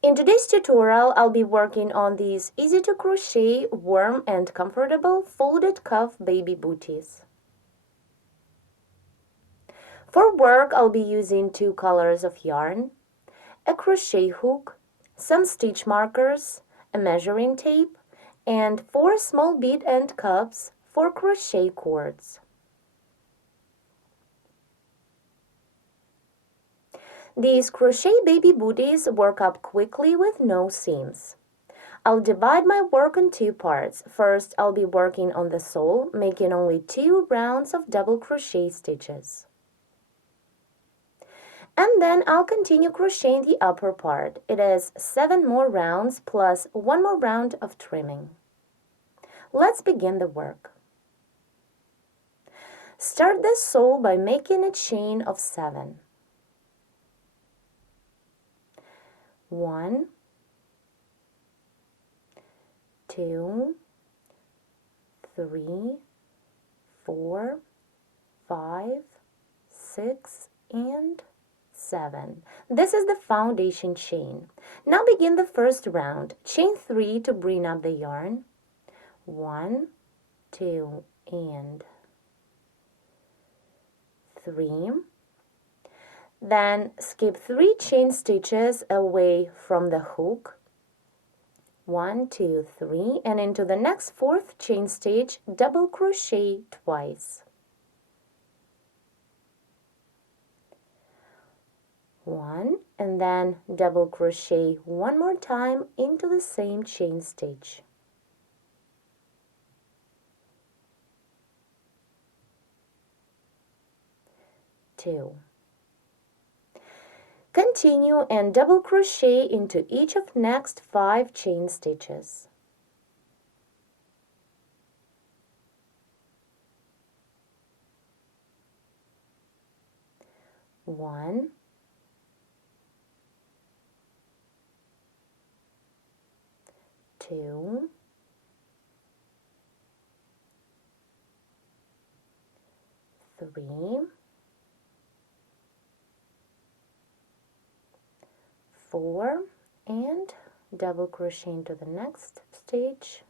In today's tutorial, I'll be working on these easy to crochet, warm and comfortable folded cuff baby booties. For work, I'll be using 2 colors of yarn, a crochet hook, some stitch markers, a measuring tape, and 4 small bead end cups for crochet cords. These crochet baby booties work up quickly with no seams. I'll divide my work in 2 parts. First, I'll be working on the sole, making only 2 rounds of double crochet stitches. And then I'll continue crocheting the upper part. It is 7 more rounds plus 1 more round of trimming. Let's begin the work. Start the sole by making a chain of 7. 1, 2, 3, 4, 5, 6, and 7. This is the foundation chain. Now begin the first round. Chain 3 to bring up the yarn. 1, 2, and 3. Then skip 3 chain stitches away from the hook. 1, 2, 3, and into the next 4th chain stitch, double crochet twice. 1, and then double crochet 1 more time into the same chain stitch. 2. Continue and double crochet into each of next 5 chain stitches. 1, 2, 3, 4, and double crochet into the next stitch.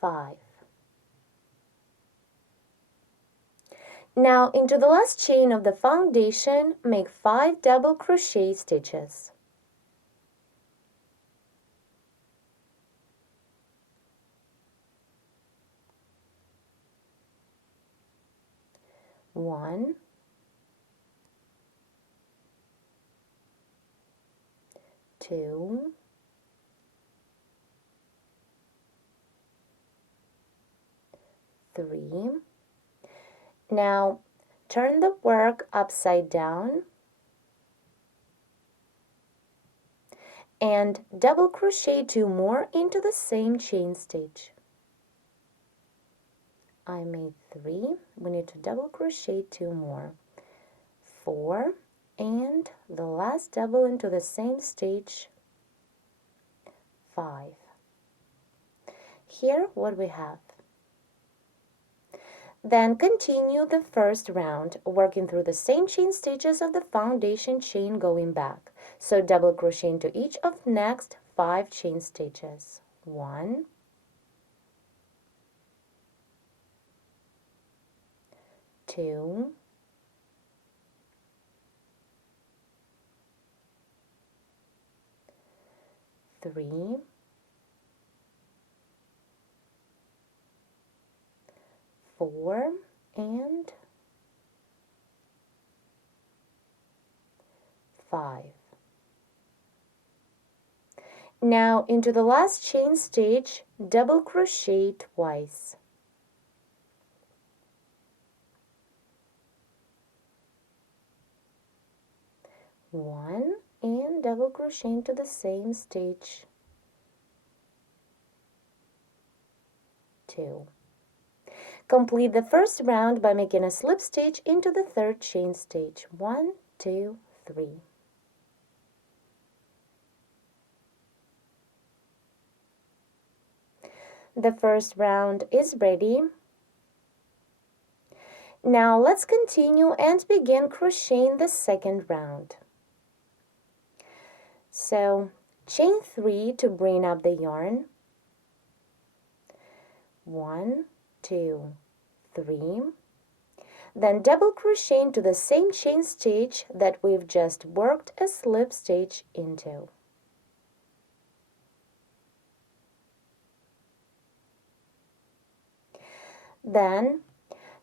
5. Now into the last chain of the foundation, make 5 double crochet stitches. 1, 2, 3. Now turn the work upside down and double crochet 2 more into the same chain stitch. I made 3. We need to double crochet 2 more. 4, and the last double into the same stitch. 5. Here what we have. Then continue the first round, working through the same chain stitches of the foundation chain going back. So double crochet into each of next 5 chain stitches. 1, 2, 3, 4, and 5. Now into the last chain stitch, double crochet twice. 1, and double crochet into the same stitch. 2. Complete the first round by making a slip stitch into the 3rd chain stitch. 1, 2, 3. The first round is ready. Now let's continue and begin crocheting the second round. So chain 3 to bring up the yarn. 1, 2, 3. Then double crochet into the same chain stitch that we've just worked a slip stitch into. Then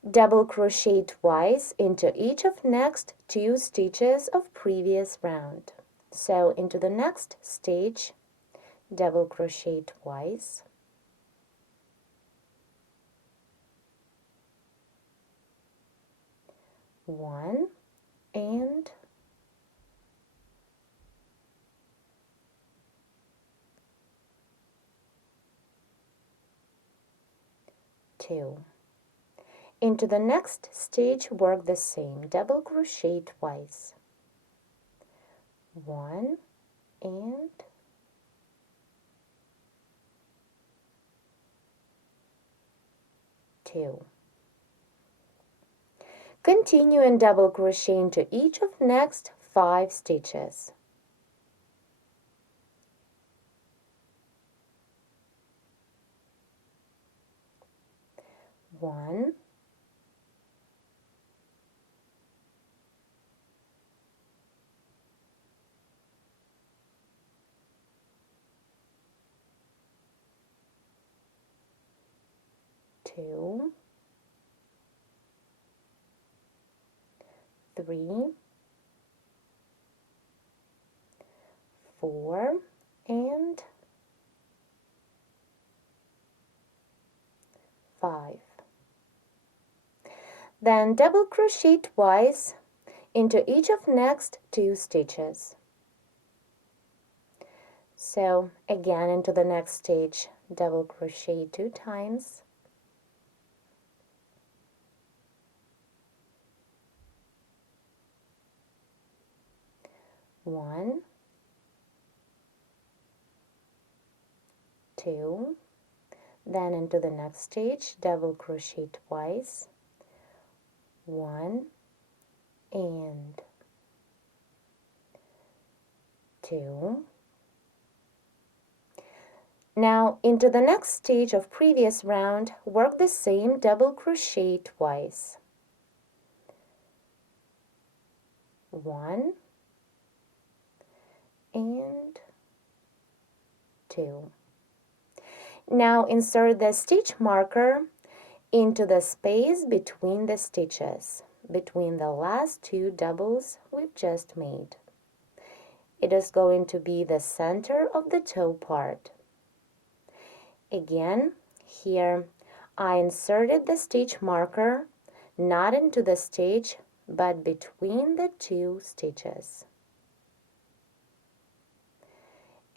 double crochet twice into each of next 2 stitches of previous round. So into the next stitch, double crochet twice, one and two. Into the next stitch, work the same, double crochet twice, one and two. Continue and double crochet into each of next 5 stitches. One, two, 3, 4, and 5. Then double crochet twice into each of next 2 stitches. So again into the next stitch, double crochet 2 times, one, two, then into the next stitch, double crochet twice, one and two. Now into the next stitch of previous round, work the same, double crochet twice, one and two. Now insert the stitch marker into the space between the stitches, between the last 2 doubles we've just made. It is going to be the center of the toe part. Again, here I inserted the stitch marker not into the stitch but between the 2 stitches.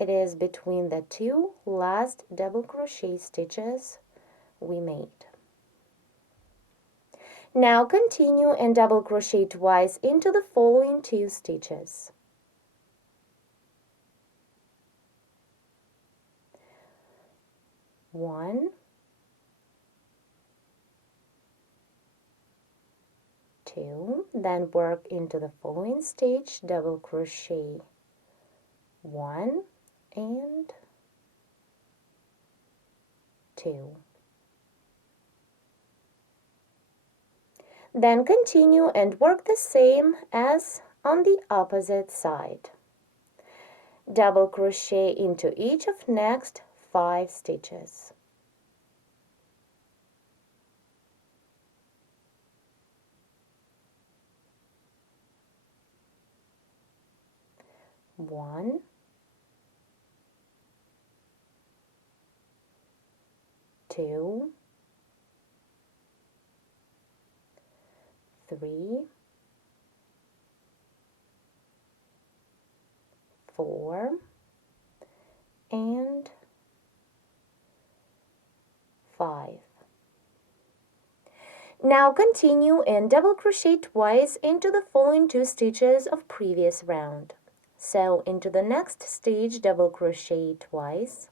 It is between the 2 last double crochet stitches we made. Now continue and double crochet twice into the following 2 stitches. One, two, then work into the following stitch, double crochet one and two. Then continue and work the same as on the opposite side. Double crochet into each of next 5 stitches. One, two, 3, 4, and 5. Now continue and double crochet twice into the following 2 stitches of previous round. So into the next stitch, double crochet twice,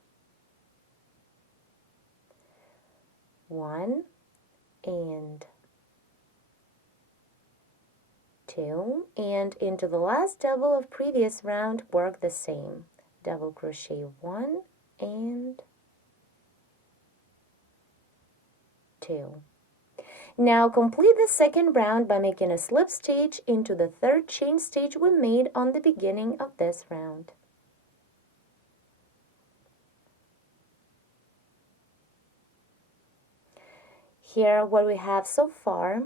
one and 2, and into the last double of previous round, work the same. Double crochet 1 and 2. Now complete the second round by making a slip stitch into the third chain stitch we made on the beginning of this round. Here what we have so far.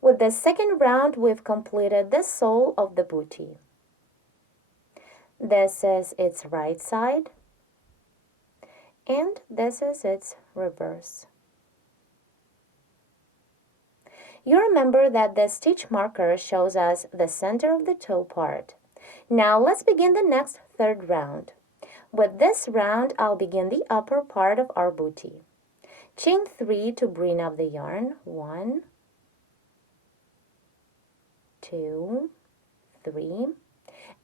With the second round, we've completed the sole of the bootie. This is its right side, and this is its reverse. You remember that the stitch marker shows us the center of the toe part. Now let's begin the next third round. With this round, I'll begin the upper part of our bootie. Chain 3 to bring up the yarn. 1, 2, 3,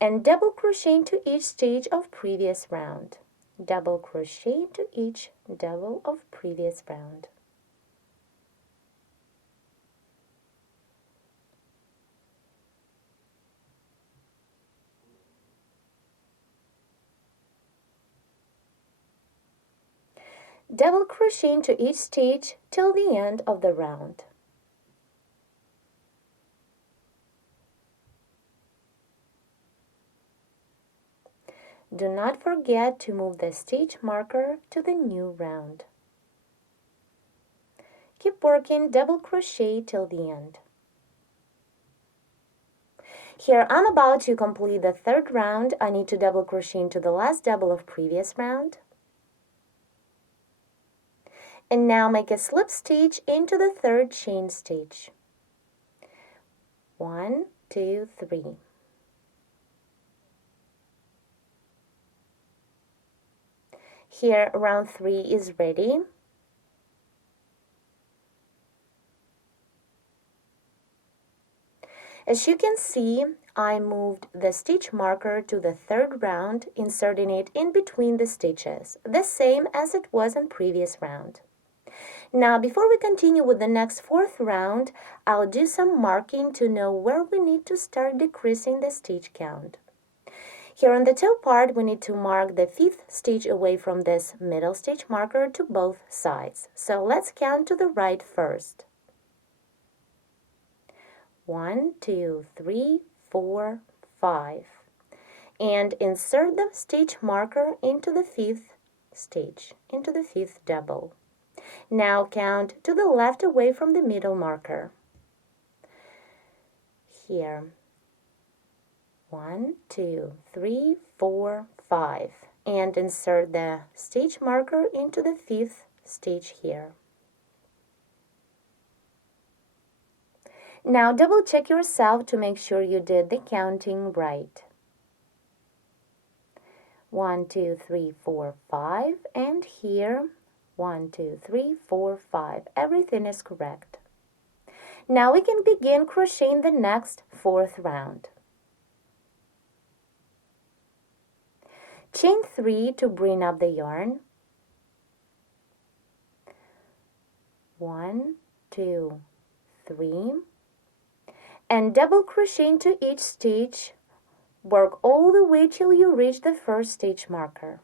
and double crochet into each stage of previous round. Double crochet into each double of previous round. Double crochet into each stage till the end of the round. Do not forget to move the stitch marker to the new round. Keep working double crochet till the end. Here I'm about to complete the third round. I need to double crochet into the last double of previous round. And now make a slip stitch into the third chain stitch. 1, 2, 3. Here round 3 is ready. As you can see, I moved the stitch marker to the third round, inserting it in between the stitches, the same as it was in previous round. Now, before we continue with the next fourth round, I'll do some marking to know where we need to start decreasing the stitch count. Here on the toe part, we need to mark the 5th stitch away from this middle stitch marker to both sides. So let's count to the right first. 1, 2, 3, 4, 5. And insert the stitch marker into the 5th stitch, into the 5th double. Now count to the left away from the middle marker. Here. 1, 2, 3, 4, 5. And insert the stitch marker into the 5th stitch here. Now double check yourself to make sure you did the counting right. 1, 2, 3, 4, 5, and here 1, 2, 3, 4, 5. Everything is correct. Now we can begin crocheting the next fourth round. Chain 3 to bring up the yarn. 1, 2, 3. And double crochet into each stitch. Work all the way till you reach the first stitch marker.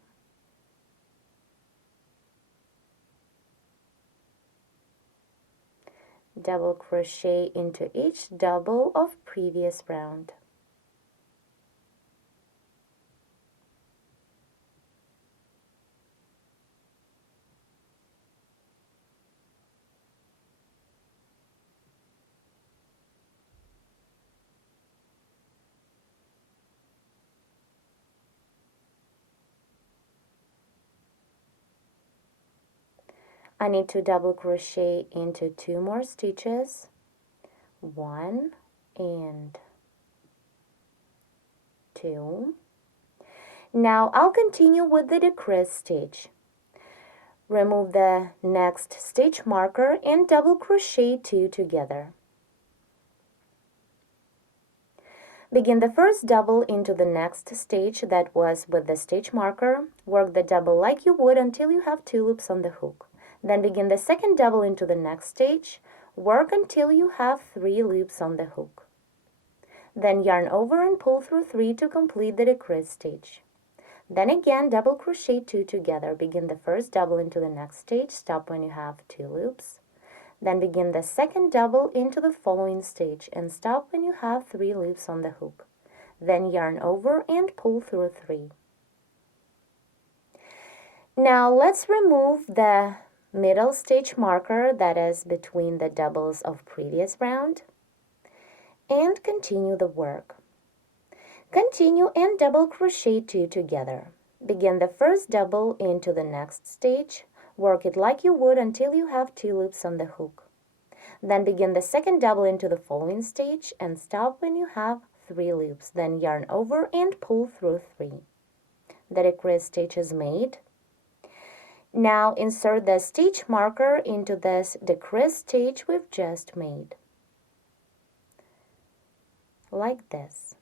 Double crochet into each double of previous round. I need to double crochet into 2 more stitches, 1 and 2. Now I'll continue with the decrease stitch. Remove the next stitch marker and double crochet 2 together. Begin the first double into the next stitch that was with the stitch marker. Work the double like you would until you have 2 loops on the hook. Then begin the second double into the next stitch. Work until you have 3 loops on the hook. Then yarn over and pull through 3 to complete the decrease stitch. Then again double crochet 2 together. Begin the first double into the next stitch, stop when you have 2 loops. Then begin the second double into the following stitch and stop when you have 3 loops on the hook. Then yarn over and pull through 3. Now let's remove the middle stitch marker that is between the doubles of previous round and continue the work. Continue and double crochet 2 together. Begin the first double into the next stitch. Work it like you would until you have 2 loops on the hook. Then begin the second double into the following stitch and stop when you have 3 loops. Then yarn over and pull through 3. The decrease stitch is made. Now insert the stitch marker into this decrease stitch we've just made, like this.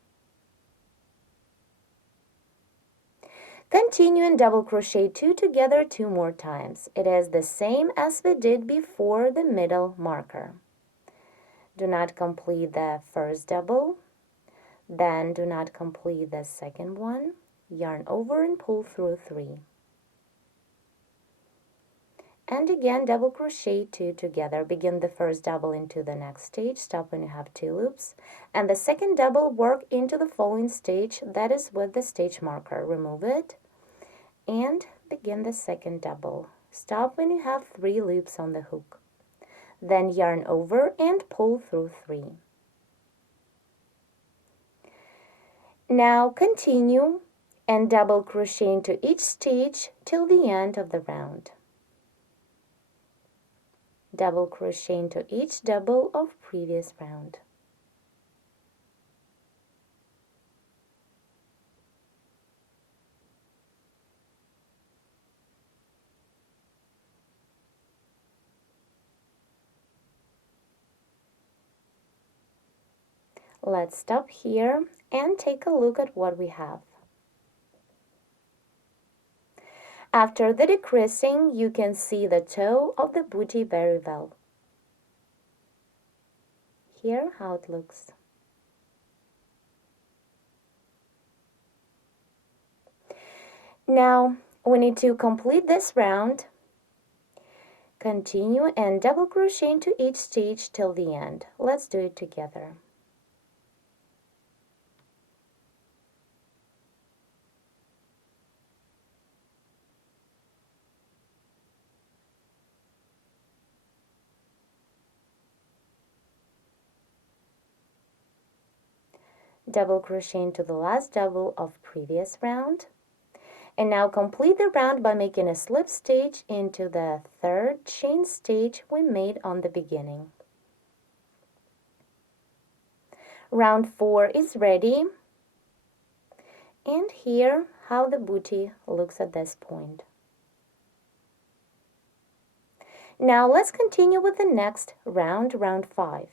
Continue and double crochet 2 together 2 more times. It is the same as we did before the middle marker. Do not complete the first double, then do not complete the second one. Yarn over and pull through 3. And again double crochet 2 together. Begin the first double into the next stitch, stop when you have 2 loops, and the second double work into the following stitch that is with the stitch marker. Remove it and begin the second double. Stop when you have 3 loops on the hook. Then yarn over and pull through 3. Now continue and double crochet into each stitch till the end of the round. Double crochet into each double of previous round. Let's stop here and take a look at what we have. After the decreasing, you can see the toe of the booty very well. Here how it looks. Now we need to complete this round. Continue and double crochet into each stitch till the end. Let's do it together. Double crochet into the last double of previous round, and now complete the round by making a slip stitch into the third chain stitch we made on the beginning. Round 4 is ready, and here how the booty looks at this point. Now let's continue with the next round, round 5.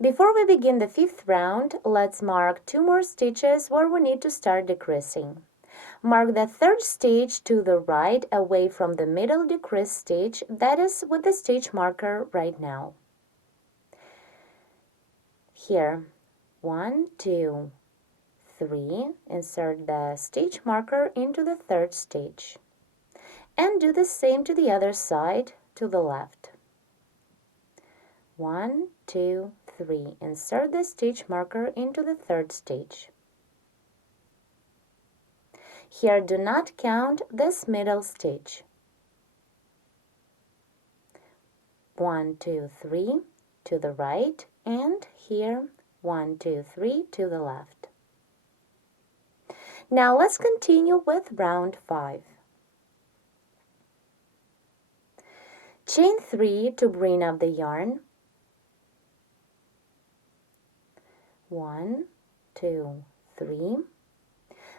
Before we begin the 5th round, let's mark 2 more stitches where we need to start decreasing. Mark the 3rd stitch to the right away from the middle decrease stitch, that is with the stitch marker right now. Here, 1, 2, 3, insert the stitch marker into the 3rd stitch. And do the same to the other side, to the left. 1, 2, 3. Insert the stitch marker into the 3rd stitch. Here do not count this middle stitch. 1, 2, 3 to the right, and here 1, 2, 3 to the left. Now let's continue with round 5. Chain 3 to bring up the yarn. 1, 2, 3.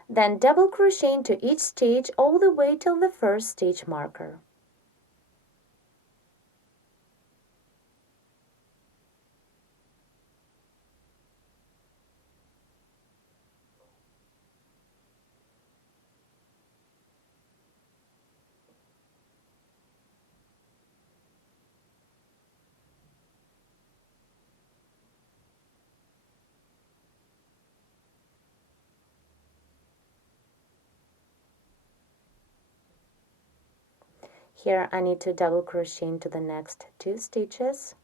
Then double crochet into each stitch all the way till the 1st stitch marker. Here I need to double crochet into the next 2 stitches.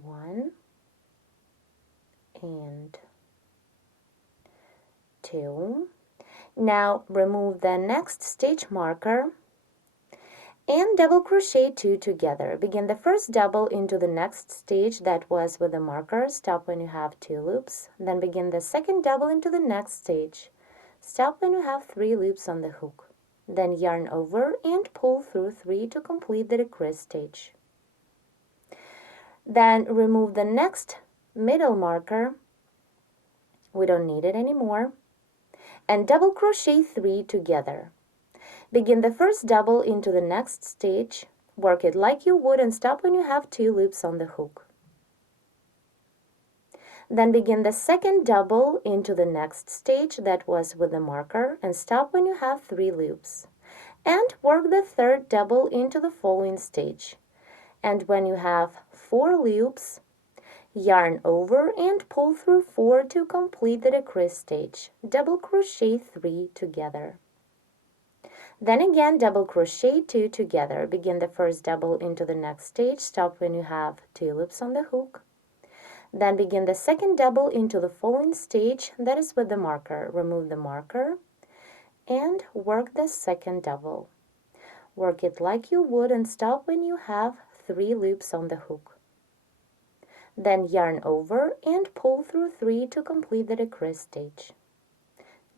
1 and 2. Now remove the next stitch marker and double crochet 2 together. Begin the first double into the next stitch that was with the marker. Stop when you have 2 loops. Then begin the second double into the next stitch. Stop when you have 3 loops on the hook. Then yarn over and pull through 3 to complete the decrease stitch. Then remove the next middle marker. We don't need it anymore. And double crochet 3 together. Begin the first double into the next stitch, work it like you would, and stop when you have 2 loops on the hook. Then begin the second double into the next stitch that was with the marker, and stop when you have 3 loops. And work the third double into the following stitch. And when you have 4 loops, yarn over and pull through 4 to complete the decrease stitch. Double crochet 3 together. Then again double crochet 2 together. Begin the first double into the next stitch. Stop when you have 2 loops on the hook. Then begin the second double into the following stitch that is with the marker. Remove the marker and work the second double. Work it like you would and stop when you have 3 loops on the hook. Then yarn over and pull through 3 to complete the decrease stitch.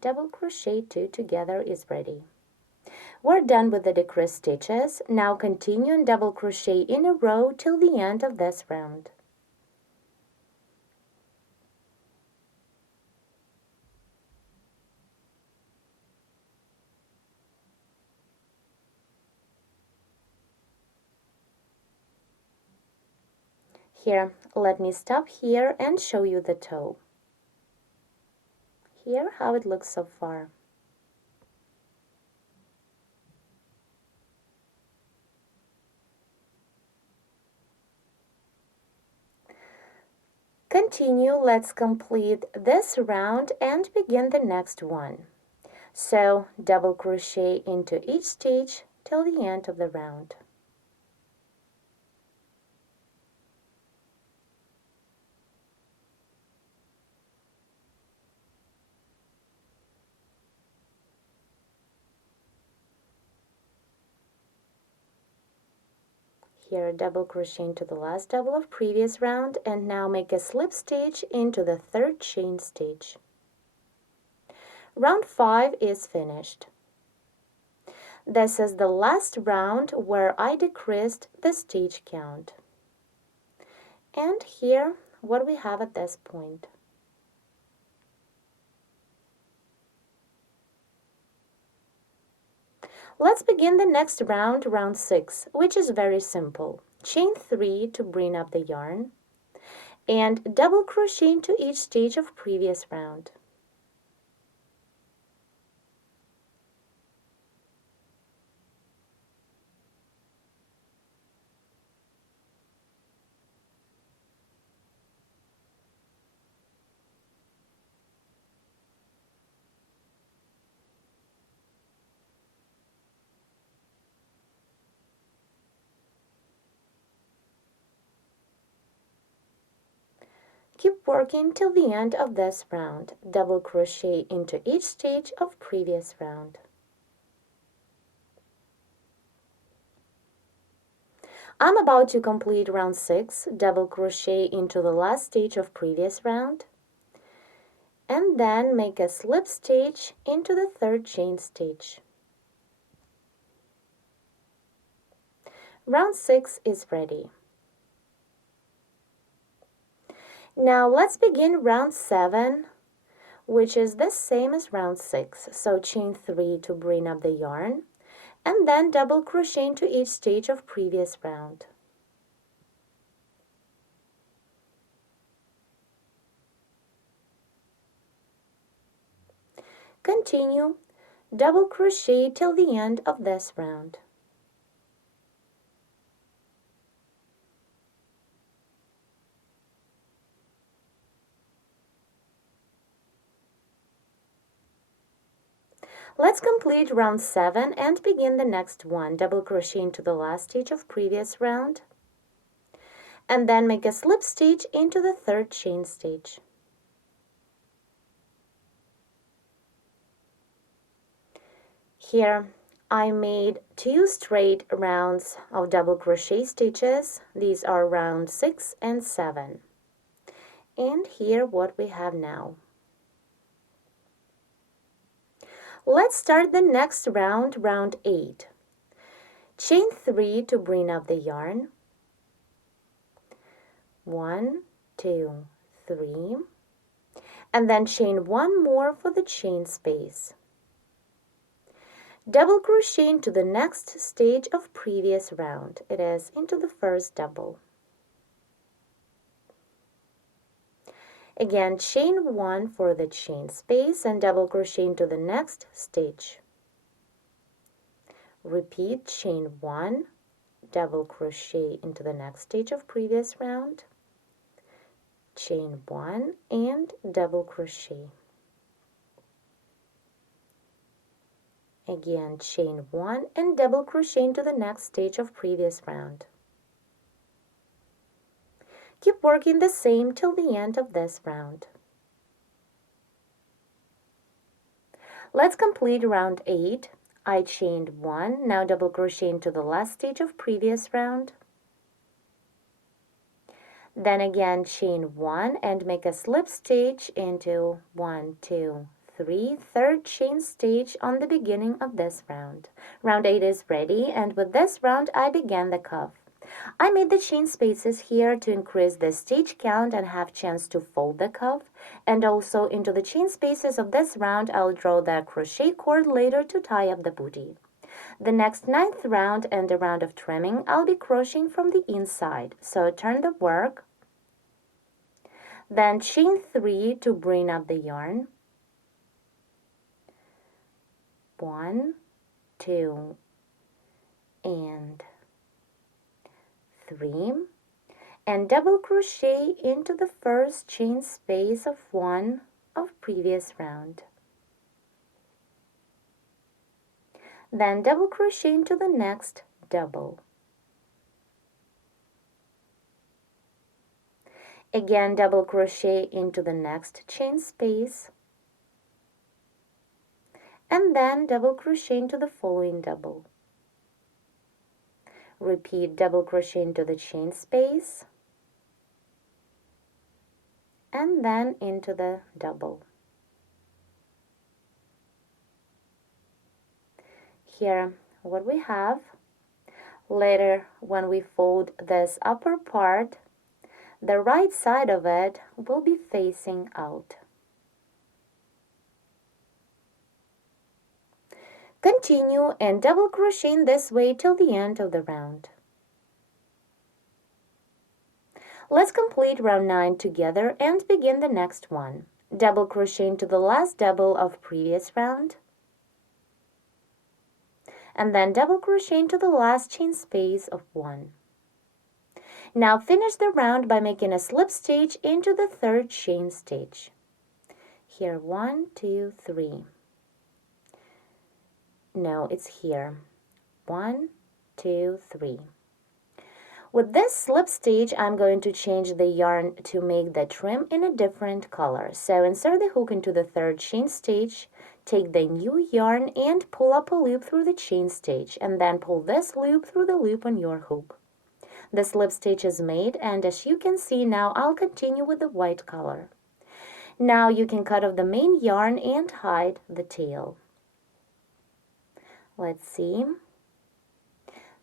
Double crochet 2 together is ready. We're done with the decrease stitches. Now continue and double crochet in a row till the end of this round. Here, let me stop here and show you the toe. Here, how it looks so far. Continue, let's complete this round and begin the next one. So, double crochet into each stitch till the end of the round. Here, double crochet into the last double of previous round, and now make a slip stitch into the third chain stitch. Round 5 is finished. This is the last round where I decreased the stitch count. And here, what we have at this point. Let's begin the next round, round 6, which is very simple. Chain 3 to bring up the yarn, and double crochet into each stitch of previous round. Keep working till the end of this round. Double crochet into each stitch of previous round. I'm about to complete round 6. Double crochet into the last stitch of previous round, and then make a slip stitch into the third chain stitch. Round 6 is ready. Now let's begin round 7, which is the same as round 6. So chain 3 to bring up the yarn, and then double crochet into each stitch of previous round. Continue, double crochet till the end of this round. Let's complete round 7 and begin the next one. Double crochet into the last stitch of previous round, and then make a slip stitch into the third chain stitch. Here I made 2 straight rounds of double crochet stitches. These are round 6 and 7. And here what we have now. Let's start the next round, round 8. Chain 3 to bring up the yarn. 1, 2, 3, and then chain 1 more for the chain space. Double crochet into the next stage of previous round. It is into the first double. Again, chain 1 for the chain space and double crochet into the next stitch. Repeat, chain 1, double crochet into the next stage of previous round, chain 1 and double crochet. Again, chain 1 and double crochet into the next stage of previous round. Keep working the same till the end of this round. Let's complete round 8. I chained 1, now double crochet into the last stitch of previous round. Then again chain 1 and make a slip stitch into 1, 2, 3, third chain stitch on the beginning of this round. Round 8 is ready, and with this round I began the cuff. I made the chain spaces here to increase the stitch count and have chance to fold the cuff, and also into the chain spaces of this round I'll draw the crochet cord later to tie up the booty. The next 9th round and a round of trimming I'll be crocheting from the inside, so turn the work, then chain 3 to bring up the yarn. 1, 2, and 3, and double crochet into the first chain space of 1 of previous round. Then double crochet into the next double. Again, double crochet into the next chain space, and then double crochet into the following double. Repeat, double crochet into the chain space, and then into the double. Here, what we have, later when we fold this upper part, the right side of it will be facing out. Continue and double crochet in this way till the end of the round. Let's complete round 9 together and begin the next one. Double crochet into the last double of previous round, and then double crochet into the last chain space of 1. Now finish the round by making a slip stitch into the third chain stitch. Here, 1, 2, 3. No, it's here. 1, 2, 3. With this slip stitch, I'm going to change the yarn to make the trim in a different color. So insert the hook into the third chain stitch, take the new yarn and pull up a loop through the chain stitch, and then pull this loop through the loop on your hook. The slip stitch is made, and as you can see now, I'll continue with the white color. Now you can cut off the main yarn and hide the tail. Let's see.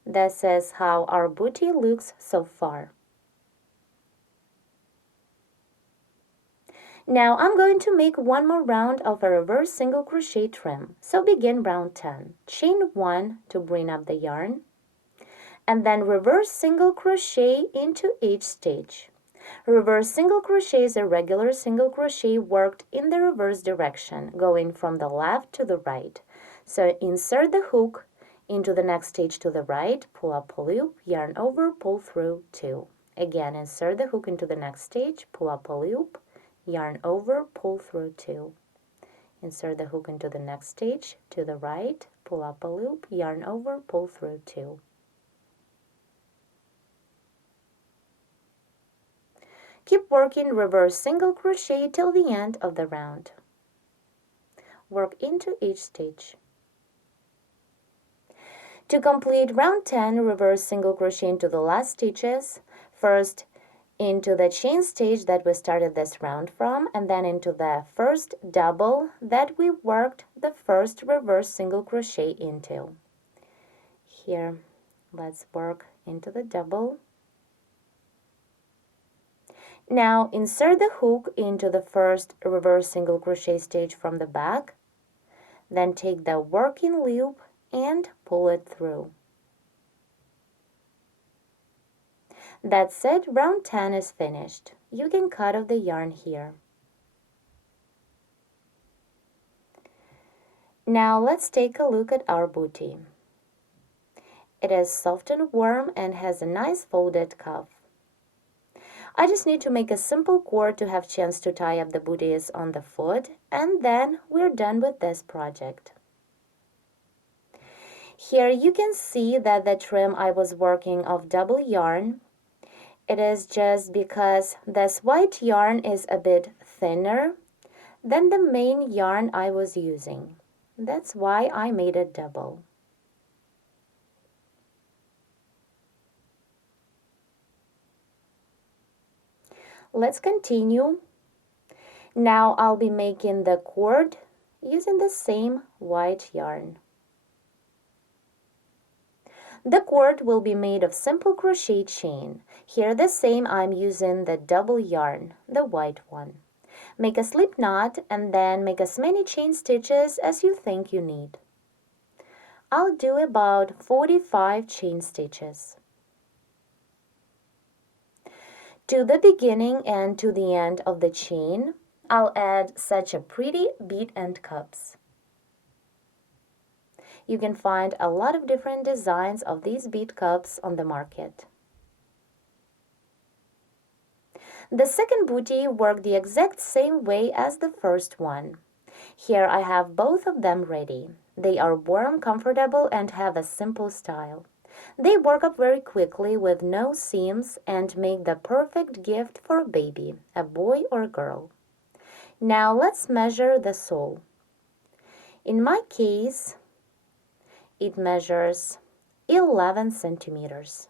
This is how our booty looks so far. Now I'm going to make one more round of a reverse single crochet trim. So begin round 10. Chain 1 to bring up the yarn, and then reverse single crochet into each stitch. Reverse single crochet is a regular single crochet worked in the reverse direction, going from the left to the right. So insert the hook into the next stitch to the right, pull up a loop, yarn over, pull through 2. Again, insert the hook into the next stitch, pull up a loop, yarn over, pull through 2. Insert the hook into the next stitch, to the right, pull up a loop, yarn over, pull through 2. Keep working reverse single crochet till the end of the round. Work into each stitch. To complete round 10, reverse single crochet into the last stitches, first into the chain stitch that we started this round from, and then into the first double that we worked the first reverse single crochet into. Here, let's work into the double. Now insert the hook into the first reverse single crochet stitch from the back, then take the working loop and pull it through. That's it, round 10 is finished. You can cut off the yarn here. Now let's take a look at our bootie. It is soft and warm and has a nice folded cuff. I just need to make a simple cord to have chance to tie up the booties on the foot, and then we're done with this project. Here you can see that the trim I was working of double yarn. It is just because this white yarn is a bit thinner than the main yarn I was using. That's why I made it double. Let's continue. Now I'll be making the cord using the same white yarn. The cord will be made of simple crochet chain. Here the same I'm using the double yarn, the white one. Make a slip knot and then make as many chain stitches as you think you need. I'll do about 45 chain stitches. To the beginning and to the end of the chain, I'll add such a pretty bead end cups. You can find a lot of different designs of these bead cups on the market. The second bootie worked the exact same way as the first one. Here I have both of them ready. They are warm, comfortable, and have a simple style. They work up very quickly with no seams and make the perfect gift for a baby, a boy or a girl. Now let's measure the sole. In my case, it measures 11 centimeters.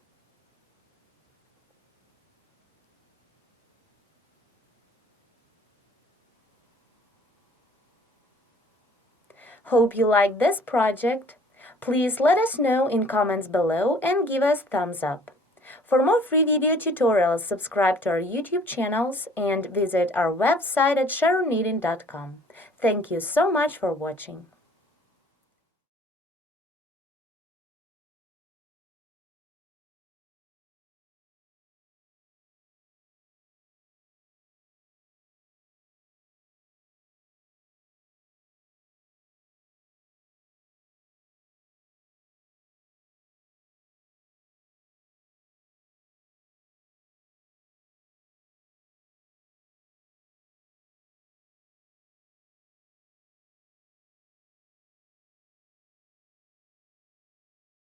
Hope you like this project. Please let us know in comments below and give us thumbs up. For more free video tutorials, subscribe to our YouTube channels and visit our website at sharonknitting.com. Thank you so much for watching.